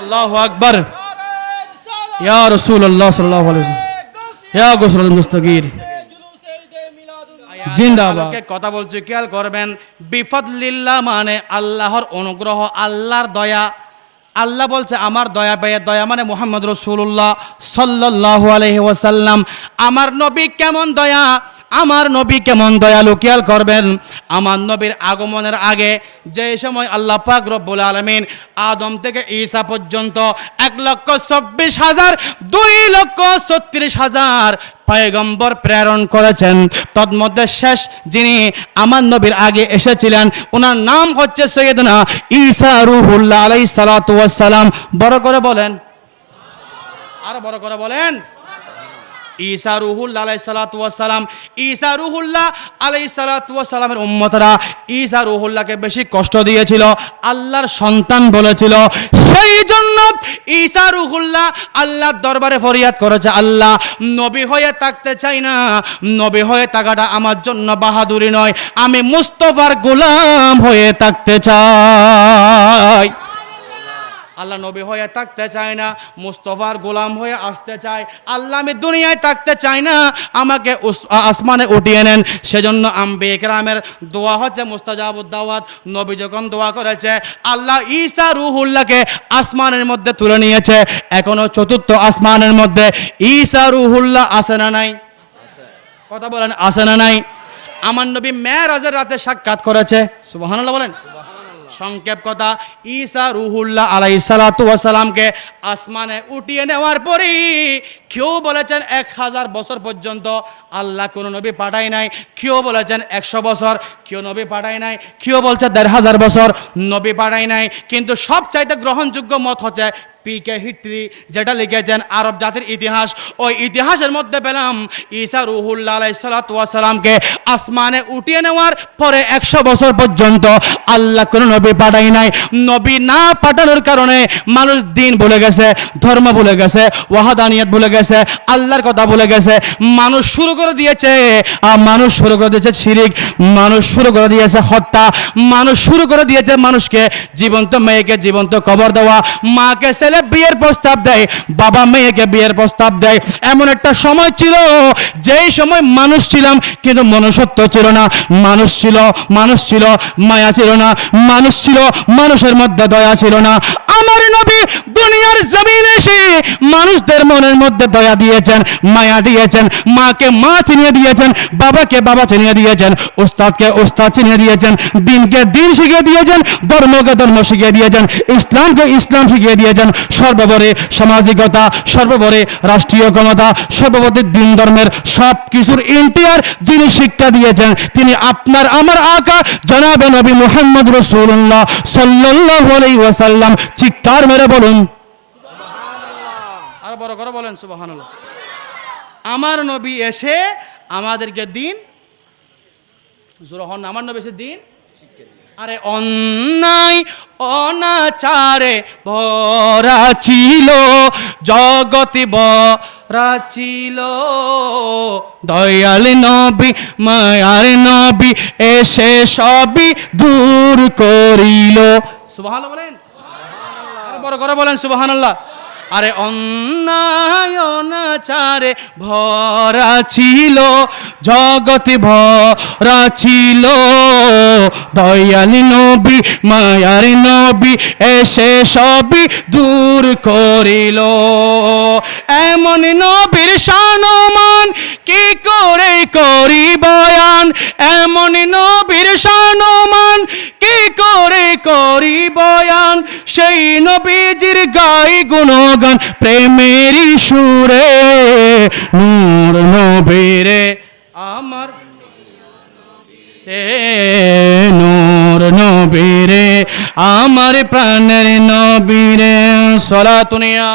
আল্লাহু আকবার। ইয়া সাল্লাল্লাহু আলাইহি ওয়াসাল্লাম। ইয়া গোসরুল মুস্তাগির জিন্দাবাদ। কথা বলছি খেয়াল করবেন বিফদলিল্লাহ মানে আল্লাহর অনুগ্রহ আল্লাহর দয়া। আল্লাহ বলছে আমার দয়া পেয়ে দয়া মানে মোহাম্মদ রসুল্লাহ সাল্লাল্লাহু আলাইহি ওয়াসাল্লাম। আমার নবী কেমন দয়া? আমার নবী কেমন দয়ালু খেয়াল করবেন? আমার নবীর আগমনের আগে যে সময় আল্লাহ পাক রব্বুল আলমিন আদম থেকে ঈসা পর্যন্ত এক লক্ষ চব্বিশ হাজার, দুই লক্ষ ছত্রিশ হাজার পয়গম্বর প্রেরণ করেছেন। তন্মধ্যে শেষ যিনি আমার নবীর আগে এসেছিলেন ওনার নাম হচ্ছে সৈয়দনা ঈসা রুহুল্লাহ আলাই সালাম। বড় করে বলেন। আরও বড় করে বলেন। ঈসা রুহুল্লাহ আলাই সালাম, ঈসা রুহুল্লাহ আলাই সালামের উম্মতরা ঈসা রুহুল্লাহকে বেশি কষ্ট দিয়েছিল, আল্লাহর সন্তান বলেছিল। সেই জন্য ঈসা রুহুল্লাহ আল্লাহর দরবারে ফরিয়াদ করেছে, আল্লাহ, নবী হয়ে থাকতে চাই না, নবী হয়ে থাকাটা আমার জন্য বাহাদুরি নয়, আমি মুস্তফার গোলাম হয়ে থাকতে চাই। আল্লাহ নবী হয়ে থাকতে চায় না, মুস্তফার গোলাম হয়ে আসতে চায়, আল্লাহ আমি দুনিয়ায় থাকতে চাই না, আমাকে আসমানে উঠিয়ে নেন। সেজন্য আম্বে একরামের দোয়া হচ্ছে মুস্তাজাবুদ্দাওয়াত। নবী যখন দোয়া করেছে, আল্লাহ ঈসা রুহুল্লাহকে আসমানের মধ্যে তুলে নিয়েছে। এখনও চতুর্থ আসমানের মধ্যে ঈসা রুহুল্লাহ আসে না নাই? কথা বলেন আসে না নাই? আমার নবী মেয়েরাজের রাতে সাক্ষাৎ করেছে। সুবহানাল্লাহ বলেন। সংক্ষেপ কথা, ঈসা রুহুল্লাহ আলাই সালামকে আসমানে উঠিয়ে নেওয়ার পরেই কেউ বলেছেন, এক হাজার বছর পর্যন্ত আল্লাহ কোনো নবী পাঠায় নাই। কেউ বলেছেন, একশো বছর। কেউ নবী পাঠায় নাই। কেউ বলছে, দেড় হাজার বছর নবী পাঠায় নাই। কিন্তু সব চাইতে গ্রহণযোগ্য মত হচ্ছে পি কে হিট্রি যেটা লিখেছেন আরব জাতির ইতিহাস। ওই ইতিহাসের মধ্যে পেলাম, ঈসা আলাইসালামকে আসমানে উঠিয়ে নেওয়ার পরে একশো বছর পর্যন্ত আল্লাহ কোনো নবী পাঠাই নাই। নবী না পাঠানোর কারণে মানুষ দিন ভুলে গেছে, ধর্ম ভুলে গেছে, ওয়াহাদানিয়ত ভুলে গেছে, আল্লাহর কথা ভুলে গেছে। মানুষ শুরু করে দিয়েছে মানুষ শুরু করে দিয়েছে শিরিক, মানুষ শুরু করে দিয়েছে হত্যা, মানুষ শুরু করে দিয়েছে মানুষকে জীবন্ত মেয়েকে জীবন্ত কবর দেওয়া, মাকে ছেলে বিয়ের প্রস্তাব দেয়, বাবা মেয়েকে বিয়ের প্রস্তাব দেয়। এমন একটা সময় ছিল, যেই সময় মানুষ ছিলাম, কিন্তু মনুষ্যত্ব ছিল না। মানুষ ছিল মানুষ ছিল, মায়া ছিল না। মানুষ ছিল, মানুষের মধ্যে দয়া ছিল না। আমার নবী দুনিয়ার জমিন এসে মানুষদের মনের মধ্যে দয়া দিয়েছেন, মায়া দিয়েছেন, মাকে মা চিনিয়ে দিয়েছেন, বাবাকে বাবা চিনিয়ে দিয়েছেন উস্তাদকে উস্তাদ চিনিয়ে দিয়েছেন, দিনকে দিন শিখিয়ে দিয়েছেন, ধর্মকে ধর্ম শিখিয়ে দিয়েছেন, ইসলামকে ইসলাম শিখিয়ে দিয়েছেন। সর্বোপরি সামাজিকতা, সর্বোপরি রাষ্ট্রীয় ক্ষমতা, সর্বোপরি দিন ধর্মের সব কিছুর ইন্টিয়ার যিনি শিক্ষা দিয়েছেন, তিনি আপনার, আমার আকা জনাবে নবী মোহাম্মদ রসুল্লাহ সাল্লাল্লাহু আলাইহি ওয়াসাল্লাম। চিৎকার মেরে বলুন। আর বড় করে বলেন, সুবহানাল্লাহ। আমার নবী এসে আমাদেরকে দিন, জোর হন আমার নবী এসে দিন আরে অন্যায়, অনাচারে ভরা ছিল, জগতি ভরা ছিল। দয়াল নবী, মায়ার নবী এসে সবই দূর করিল। সুবহানাল্লাহ বলেন। বড় করে বলেন সুবহানাল্লাহ। আরে অন্যায় অনাচারে ভরা ছিল, জগতে ভরা ছিল। দয়ালি নবী, মায়ার নবী এসে সবই দূর করিল। এমন নবীর সানমান কি করে করি বয়ান? এমন নবীজির গাই গুণগান প্রেমেরই সুরে নূর নবীরে। আমার এ নূর নবীরে আমার প্রাণের নবীরে সলাতুনিয়া